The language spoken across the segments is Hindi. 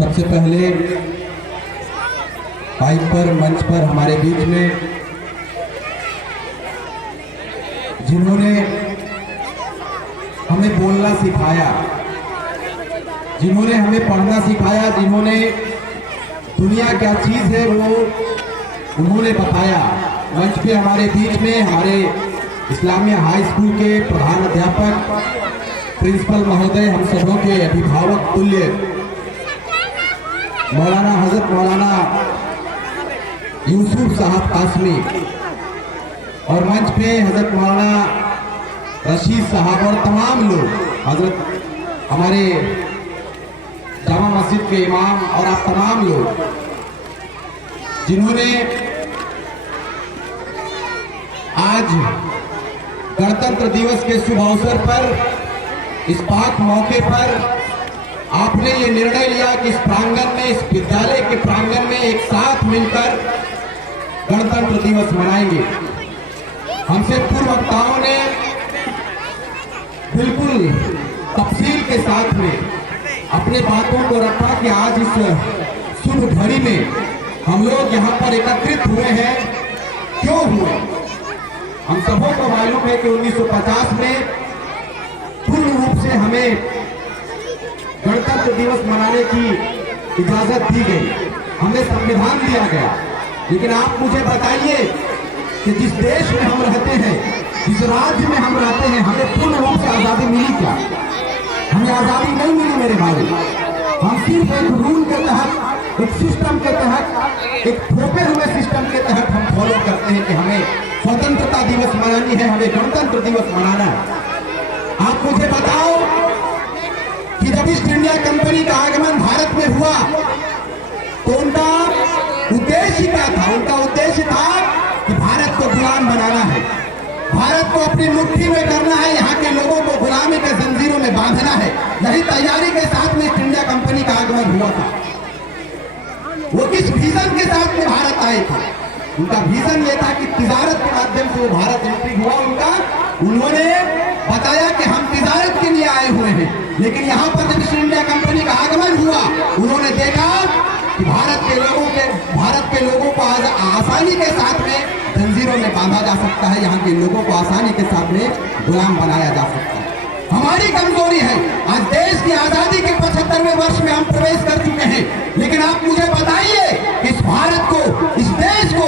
सबसे पहले माइक पर मंच पर हमारे बीच में जिन्होंने हमें बोलना सिखाया, जिन्होंने हमें पढ़ना सिखाया, जिन्होंने दुनिया क्या चीज है वो उन्होंने बताया। मंच पे हमारे बीच में हमारे इस्लामिया हाई स्कूल के प्रधान अध्यापक प्रिंसिपल महोदय, हम सबों के अभिभावक तुल्य मौलाना हजरत मौलाना यूसुफ साहब कासमी और मंच पे हजरत मौलाना रशीद साहब और तमाम लोग, हजरत हमारे जामा मस्जिद के इमाम और आप तमाम लोग जिन्होंने आज गणतंत्र दिवस के शुभ अवसर पर, इस पाक मौके पर आपने ये निर्णय लिया कि इस प्रांगण में, इस विद्यालय के प्रांगण में एक साथ मिलकर गणतंत्र दिवस मनाएंगे। हमसे पूर्व वक्ताओं ने बिल्कुल तफसील के साथ में अपने बातों को रखा कि आज इस शुभ घड़ी में हम लोग यहाँ पर एकत्रित हुए हैं। क्यों हुए? हम सबों को मालूम है कि 1950 में पूर्ण रूप से हमें गणतंत्र दिवस मनाने की इजाजत दी गई, हमें संविधान दिया गया। लेकिन आप मुझे बताइए कि जिस देश में हम रहते हैं, जिस राज्य में हम रहते हैं, हमें पूर्ण रूप से आजादी मिली क्या? हमें आजादी नहीं मिली मेरे भाई। हम सिर्फ एक रूल के तहत, एक सिस्टम के तहत, एक थोपे हुए सिस्टम के तहत हम फॉलो करते हैं कि हमें स्वतंत्रता दिवस मनानी है, हमें गणतंत्र दिवस मनाना है। आप मुझे बताओ कि जब ईस्ट इंडिया कंपनी का आगमन भारत में हुआ तो उनका उद्देश्य क्या था? उनका उद्देश्य था कि भारत को गुलाम बनाना है, भारत को अपनी मुट्ठी में करना है, यहाँ के लोगों को गुलामी के जंजीरों में बांधना है। यही तैयारी के साथ में ईस्ट इंडिया कंपनी का आगमन हुआ था। वो किस विजन के साथ में भारत आए थे? उनका विजन ये था कि तिजारत के माध्यम से वो भारत एंट्री हुआ। उन्होंने बताया कि हम तिजारत के लिए आए हुए हैं। लेकिन यहाँ पर जब ईस्ट इंडिया कंपनी का आगमन हुआ, उन्होंने देखा कि भारत के लोगों को आज आसानी के साथ में जंजीरों में बांधा जा सकता है, यहाँ के लोगों को आसानी के साथ में गुलाम बनाया जा सकता है। हमारी कमजोरी है। आज देश की आजादी के 75वें वर्ष में हम प्रवेश कर चुके हैं, लेकिन आप मुझे बताइए इस भारत को, इस देश को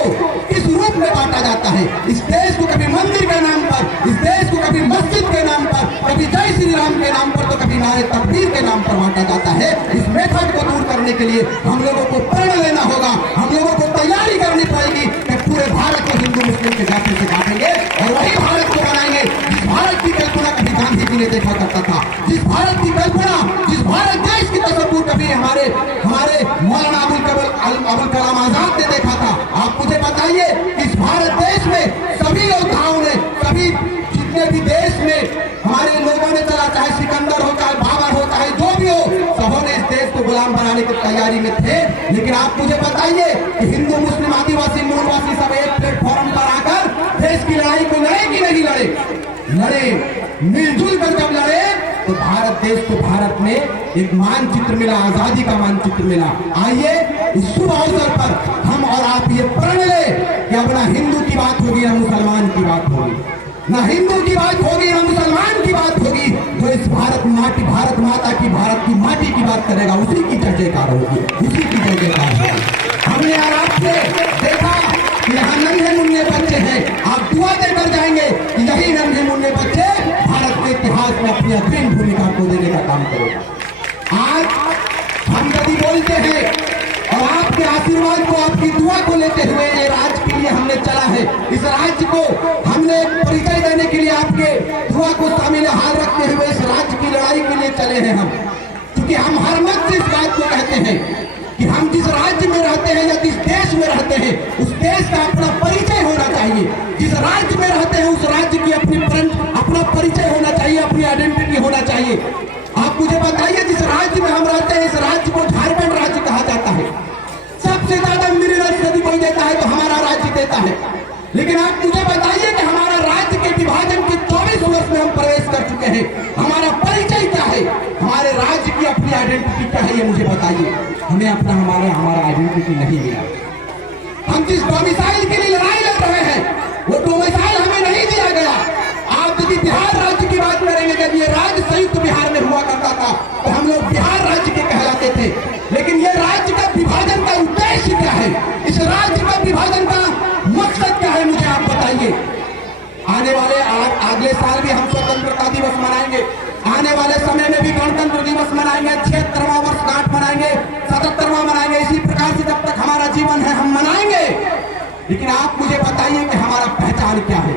किस रूप में बांटा जाता है? इस देश को कभी मंदिर के नाम पर, इस देश को कभी मस्जिद के नाम पर, कभी जय श्री राम के नाम पर, तो कभी नारे तकबीर के नाम पर बांटा जाता है। इस मेथड को दूर करने के लिए हम लोगों को प्रण लेना होगा, हम लोगों को तैयारी करनी पड़ेगी कि पूरे भारत को हिंदू मुस्लिम के जाति से बांटेंगे और वही भारत को बनाएंगे जिस भारत की कल्पना कभी गांधी जी ने देखा करता था, जिस भारत की कल्पना, जिस भारत देश की तस्वीर कभी हमारे मौलाना अबुल कलाम आजाद ने देखा था। आप मुझे बताइए इस भारत देश में सभी योद्धाओं ने, सभी जितने भी देश में हमारे लोगों ने चला, चाहे सिकंदर हो, चाहे बाबर हो, चाहे जो भी हो, सबों ने इस देश को गुलाम बनाने की तैयारी में थे। लेकिन आप मुझे बताइए कि हिंदू मुस्लिम आदिवासी मूलवासी सब एक प्लेटफॉर्म पर आकर देश की लड़ाई को लड़े कि नहीं लड़े? लड़े। मिलजुल कर जब लड़े तो भारत देश को, भारत में एक मानचित्र मिला, आजादी का मानचित्र मिला। आइए इस शुभ अवसर पर हम और आप ये प्रण ले कि अब ना हिंदू की बात होगी ना मुसलमान की बात होगी, ना हिंदू की बात होगी ना मुसलमान की बात होगी। जो इस भारत माता की, भारत की माटी की बात करेगा उसी की जय जयकार होगी, उसी की जय जयकार होगी। हमने आपसे देखा कि यहाँ नन्हे मुन्ने बच्चे हैं, आप दुआ देकर जाएंगे कि यही नन्हे मुन्ने बच्चे भारत के इतिहास में अपनी अग्रिम भूमिका को देने का काम करेगा। आज हम यदि बोलते हैं और आपके आशीर्वाद को, आपकी दुआ को लेते हुए ये राज्य के लिए हमने चला है, इस राज्य को हमने परिचय देने के लिए आपके दुआ को शामिल हाल रखते हुए इस राज्य की लड़ाई के लिए चले हैं हम। क्योंकि हम हर मत से इस बात को कहते हैं कि हम जिस राज्य में रहते हैं या जिस देश में रहते हैं, उस देश का अपना परिचय होना चाहिए। जिस राज्य में रहते हैं उस राज्य की अपना परिचय होना चाहिए, अपनी आइडेंटिटी होना चाहिए। आप मुझे बताइए जिस राज्य में हम रहते हैं, इस राज्य को झारखंड राज्य कहा जाता है। सबसे ज्यादा मिनरल्स यदि कोई देता है तो हमारा राज्य देता है। लेकिन आप मुझे बताइए कि हमारा राज्य के विभाजन के 24 वर्ष में हम प्रवेश कर चुके हैं, हमारा परिचय क्या है? हमारे राज्य की अपनी आइडेंटिटी क्या है? बताइए, मुझे बताइए, हमें अपना हमारा आइडेंटिटी नहीं मिला। हम जिस डोमिसाइल के लिए लड़ाई लड़ रहे हैं वो डोमिसाइल हमें नहीं दिया गया। आप यदि बिहार राज्य की बात करेंगे, जब ये राज्य संयुक्त बिहार में हुआ करता था तो हम लोग बिहार राज्य के कहलाते थे, लेकिन ये राज्य का विभाजन का उद्देश्य क्या है, इस राज्य का विभाजन का मकसद क्या है, मुझे आप बताइए। आने वाले अगले साल भी हम स्वतंत्रता दिवस मनाएंगे, आने वाले समय में भी गणतंत्र दिवस मनाएंगे, 76वां वर्षगांठ मनाएंगे, 77वां मनाएंगे, इसी प्रकार से जब तक हमारा जीवन है हम मनाएंगे। लेकिन आप मुझे बताइए कि हमारा पहचान क्या है।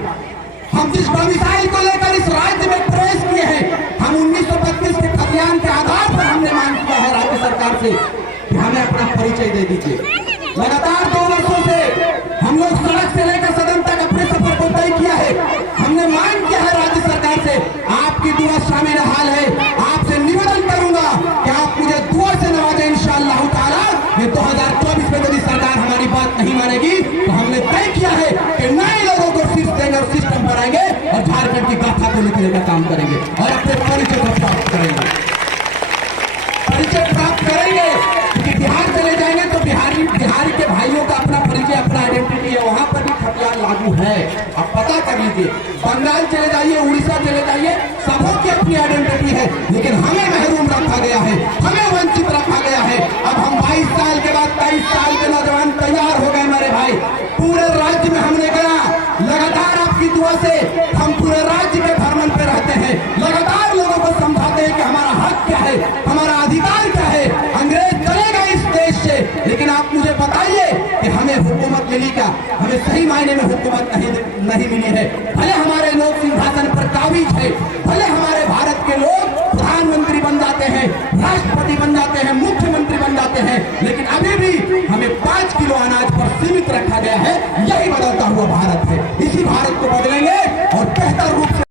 हम जिस डोमिसाइल को लेकर इस राज्य में प्रवेश किए हैं, हम 1932 के खतियान के आधार पर हमने मांग किया है राज्य सरकार से कि हमें अपना परिचय दे दीजिए। लगातार 2 वर्षों से हम लोग सड़क से लेकर सदन तक अपने सफर को तय किया है। हमने मांग किया है राज्य सरकार से, आपकी दुआ शामिल हाल है, आपसे निवेदन करूंगा कि आप मुझे दुआ से नवाजें इंशाअल्लाह ताला। ये 2024 में यदि सरकार हमारी बात नहीं मानेगी तो हमने तय किया है कि नए लोगों को सीट देंगे और सिस्टम बनाएंगे और झारखंड की गाथा को लिखने का काम करेंगे और अपने परिचय को प्राप्त करेंगे, परिचय प्राप्त करेंगे। क्योंकि बिहार चले जाएंगे तो बिहार के भाइयों का अपना परिचय, अपना आइडेंटिटी है, वहां पर भी खतियान लागू है, आप पता कर लीजिए। बंगाल चले जाइए, उड़ीसा चले जाइए, सबों की अपनी आइडेंटिटी है, लेकिन हमें महरूम रखा गया है, हमें वंचित रखा गया है। अब हम 22 साल के बाद 23 साल के नौजवान तैयार हो गए मेरे भाई, पूरे राज्य में हमने गया, लगातार आपकी दुआ से हम पूरे राज्य के भ्रमण पे रहते हैं, लगातार लोगों को समझाते हैं कि हमारा हक क्या है, हमारा अधिकार क्या है। अंग्रेज चलेगा इस देश से, लेकिन आप मुझे बताइए कि हमें हुकूमत मिली क्या, हमें सही मायने में हुकूमत नहीं मिली है। भले हमारे लोग सिंहासन पर काबिज है, भले हमारे भारत के लोग प्रधानमंत्री बन जाते हैं, राष्ट्रपति बन जाते हैं, मुख्यमंत्री बन जाते हैं, लेकिन अभी भी हमें 5 किलो अनाज पर सीमित रखा गया है। यही बदलता हुआ भारत